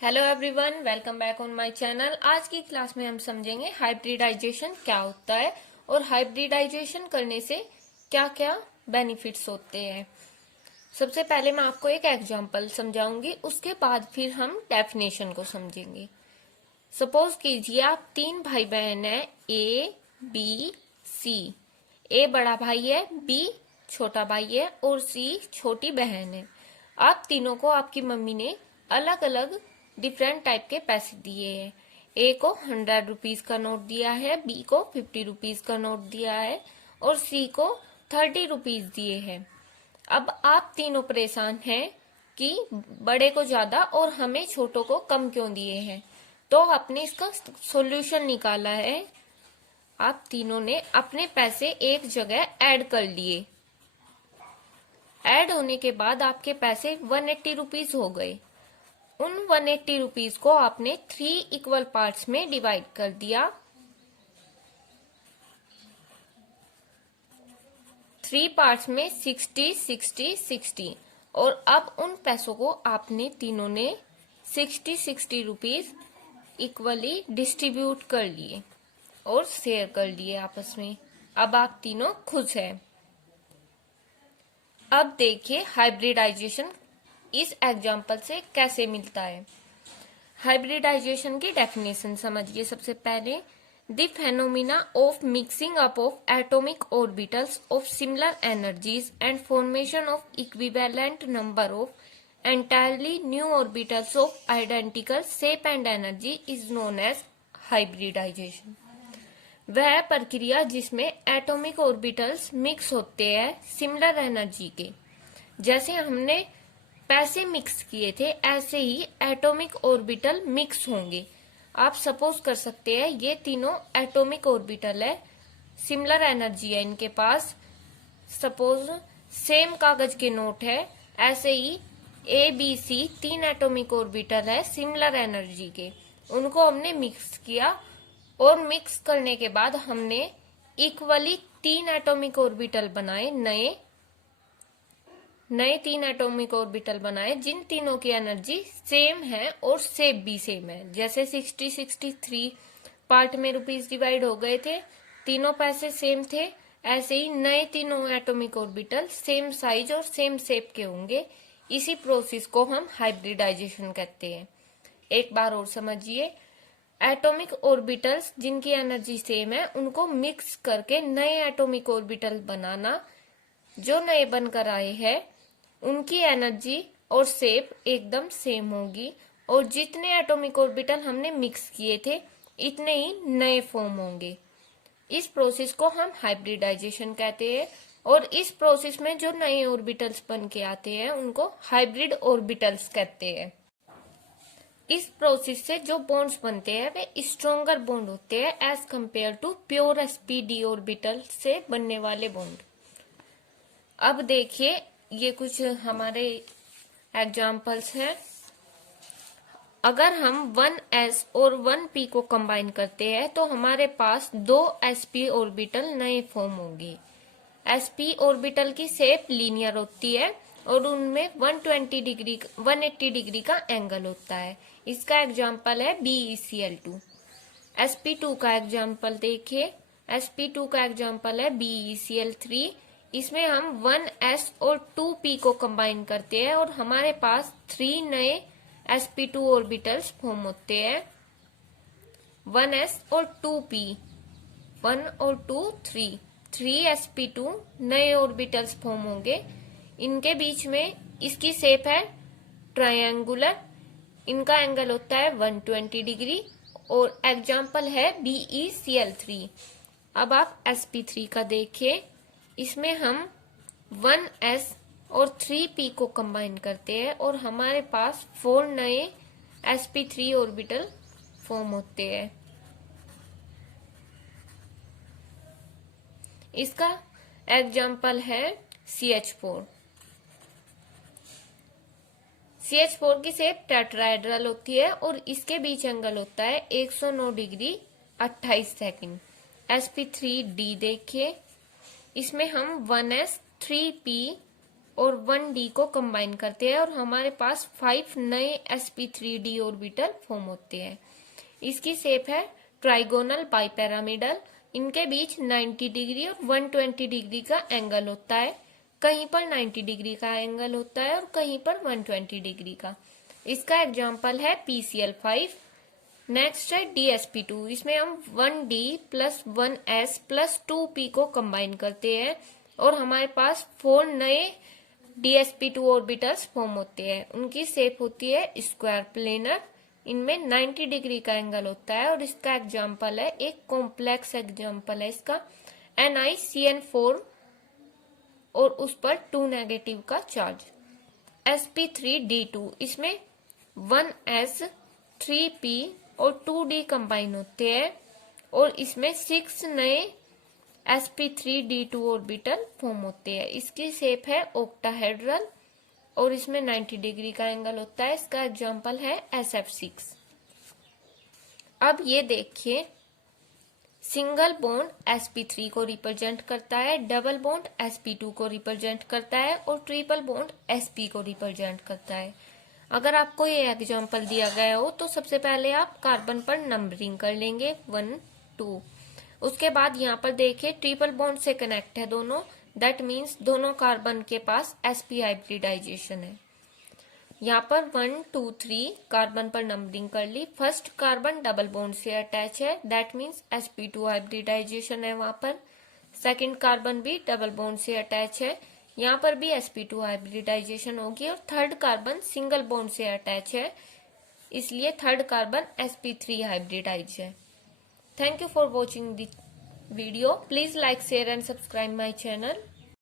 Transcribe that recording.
Hello everyone, welcome back on my channel. आज की class में हम समझेंगे हाइब्रिडाइजेशन क्या होता है और हाइब्रिडाइजेशन करने से क्या क्या बेनिफिट्स होते हैं। सबसे पहले मैं आपको एक एग्जांपल समझाऊंगी, उसके बाद फिर हम डेफिनेशन को समझेंगे। सपोज कीजिए आप तीन भाई बहन हैं, ए बी सी। ए बड़ा भाई है, बी छोटा भाई है और सी छोटी बहन है। आप तीनों को आपकी मम्मी ने अलग अलग डिफरेंट टाइप के पैसे दिए हैं। ए को 100 रुपीज का नोट दिया है, बी को 50 रुपीज का नोट दिया है और सी को 30 रुपीज दिए हैं। अब आप तीनों परेशान हैं कि बड़े को ज्यादा और हमें छोटों को कम क्यों दिए हैं। तो आपने इसका सॉल्यूशन निकाला है। आप तीनों ने अपने पैसे एक जगह ऐड कर लिए। ऐड होने के बाद आपके पैसे 180 रुपीज हो गए। उन 180 रुपीज को आपने 3 इक्वल पार्ट्स में डिवाइड कर दिया। 3 पार्ट्स में 60 60 60 और अब उन पैसों को आपने तीनों ने 60 रुपीज इक्वली डिस्ट्रीब्यूट कर लिए और शेयर कर लिए आपस में। अब आप तीनों खुश हैं। अब देखिए हाइब्रिडाइजेशन इस एग्जाम्पल से कैसे मिलता है। हाइब्रिडाइजेशन की डेफिनेशन समझिए। सबसे पहले, the phenomena of mixing up of atomic orbitals of similar energies and formation of equivalent number of entirely new orbitals of identical shape and energy is known as hybridisation. वह प्रक्रिया जिसमें atomic orbitals mix होते हैं similar energy के। जैसे हमने पैसे mix किए थे, ऐसे ही एटॉमिक ऑर्बिटल मिक्स होंगे। आप सपोज कर सकते हैं ये तीनों एटॉमिक ऑर्बिटल है, सिमिलर एनर्जी है इनके पास। सपोज सेम कागज के नोट है, ऐसे ही ए बी सी तीन एटॉमिक ऑर्बिटल है सिमिलर एनर्जी के। उनको हमने मिक्स किया और मिक्स करने के बाद हमने इक्वली तीन एटॉमिक ऑर्बिटल बनाए, नए 3 एटॉमिक ऑर्बिटल बनाए जिन तीनों की एनर्जी सेम है और शेप भी सेम है। जैसे 60 63 पार्ट में रुपीस डिवाइड हो गए थे, तीनों पैसे सेम थे, ऐसे ही नए तीनों एटॉमिक ऑर्बिटल सेम साइज और सेम शेप के होंगे। इसी प्रोसेस को हम हाइब्रिडाइजेशन कहते हैं। एक बार और समझिए, एटॉमिक ऑर्बिटल्स जिनकी एनर्जी सेम है उनको मिक्स करके नए एटॉमिक ऑर्बिटल बनाना। जो नए बनकर आए हैं उनकी एनर्जी और शेप एकदम सेम होगी और जितने एटॉमिक ऑर्बिटल हमने मिक्स किए थे इतने ही नए फॉर्म होंगे। इस प्रोसेस को हम हाइब्रिडाइजेशन कहते हैं और इस प्रोसेस में जो नए ऑर्बिटल्स बन के आते हैं उनको हाइब्रिड ऑर्बिटल्स कहते हैं। इस प्रोसेस से जो बॉन्ड्स बनते हैं वे स्ट्रॉन्गर बॉन्ड होते हैं as compare to pure SPD orbital से बनने वाले बॉन्ड। अब देखिए ये कुछ हमारे एग्जाम्पल्स हैं। अगर हम 1s और 1p को कंबाइन करते हैं तो हमारे पास 2 sp ऑर्बिटल नए फॉर्म होंगे। sp ऑर्बिटल की शेप लीनियर होती है और उनमें 180 डिग्री का एंगल होता है। इसका एग्जाम्पल है BeCl2। sp2 का एग्जाम्पल देखिए। sp2 का एग्जाम्पल है BeCl3। इसमें हम 1s और 2p को कंबाइन करते हैं और हमारे पास 3 नए sp2 ऑर्बिटल्स फॉर्म होते हैं। 1s और 2p, 1 और 2 3 sp2 नए ऑर्बिटल्स फॉर्म होंगे। इनके बीच में इसकी शेप है ट्रायंगुलर, इनका एंगल होता है 120 डिग्री और एग्जाम्पल है BeCl3। अब आप sp3 का देखिए। इसमें हम 1s और 3p को कंबाइन करते हैं और हमारे पास 4 नए sp3 ऑर्बिटल फॉर्म होते हैं। इसका एग्जाम्पल है CH4। CH4 की शेप टेट्राहेड्रल होती है और इसके बीच एंगल होता है 109 डिग्री 28 सेकंड। sp3d देखिए। इसमें हम 1s 3p और 1d को कंबाइन करते हैं और हमारे पास 5 नए sp3d ऑर्बिटल फॉर्म होते हैं। इसकी शेप है ट्राइगोनल बाइपिरामिडल। इनके बीच 90 डिग्री और 120 डिग्री का एंगल होता है। कहीं पर 90 डिग्री का एंगल होता है और कहीं पर 120 डिग्री का। इसका एग्जाम्पल है PCl5। नेक्स्ट है DsP2। इसमें हम 1d plus 1s plus 2p को कंबाइन करते हैं और हमारे पास 4 नए DsP2 ऑर्बिटल्स फॉर्म होते हैं। उनकी शेप होती है स्क्वायर प्लेनर। इनमें 90 डिग्री का एंगल होता है और इसका एग्जाम्पल है, एक कॉम्प्लेक्स एग्जाम्पल है इसका NiCN4 और उस पर 2 नेगेटिव का चार्ज। sp3d2। इसमें 1s 3p और 2d कंबाइन होते हैं और इसमें 6 नए sp3d2 ऑर्बिटल फॉर्म होते हैं। इसकी शेप है ऑक्टाहेड्रल और इसमें 90 डिग्री का एंगल होता है। इसका एग्जाम्पल है sf6। अब ये देखिए, सिंगल बॉन्ड sp3 को रिप्रेजेंट करता है, डबल बॉन्ड sp2 को रिप्रेजेंट करता है और ट्रिपल बॉन्ड sp को रिप्रेजेंट करता है। अगर आपको ये एग्जाम्पल दिया गया हो तो सबसे पहले आप कार्बन पर नंबरिंग कर लेंगे 1 2। उसके बाद यहाँ पर देखिए ट्रिपल बॉन्ड से कनेक्ट है दोनों, दैट मीन्स दोनों कार्बन के पास sp हाइब्रिडाइजेशन है। यहाँ पर 1 2 3 कार्बन पर नंबरिंग कर ली। फर्स्ट कार्बन डबल बॉन्ड से अटैच है, दैट मीन्स sp2 हाइब्रिडाइजेशन है वहां पर। सेकंड कार्बन भी डबल बॉन्ड से अटैच है, यहाँ पर भी sp2 हाइब्रिडाइजेशन होगी। और थर्ड कार्बन सिंगल बॉन्ड से अटैच है, इसलिए थर्ड कार्बन sp3 हाइब्रिडाइज है। Thank you for watching this video. Please like, share and subscribe my channel.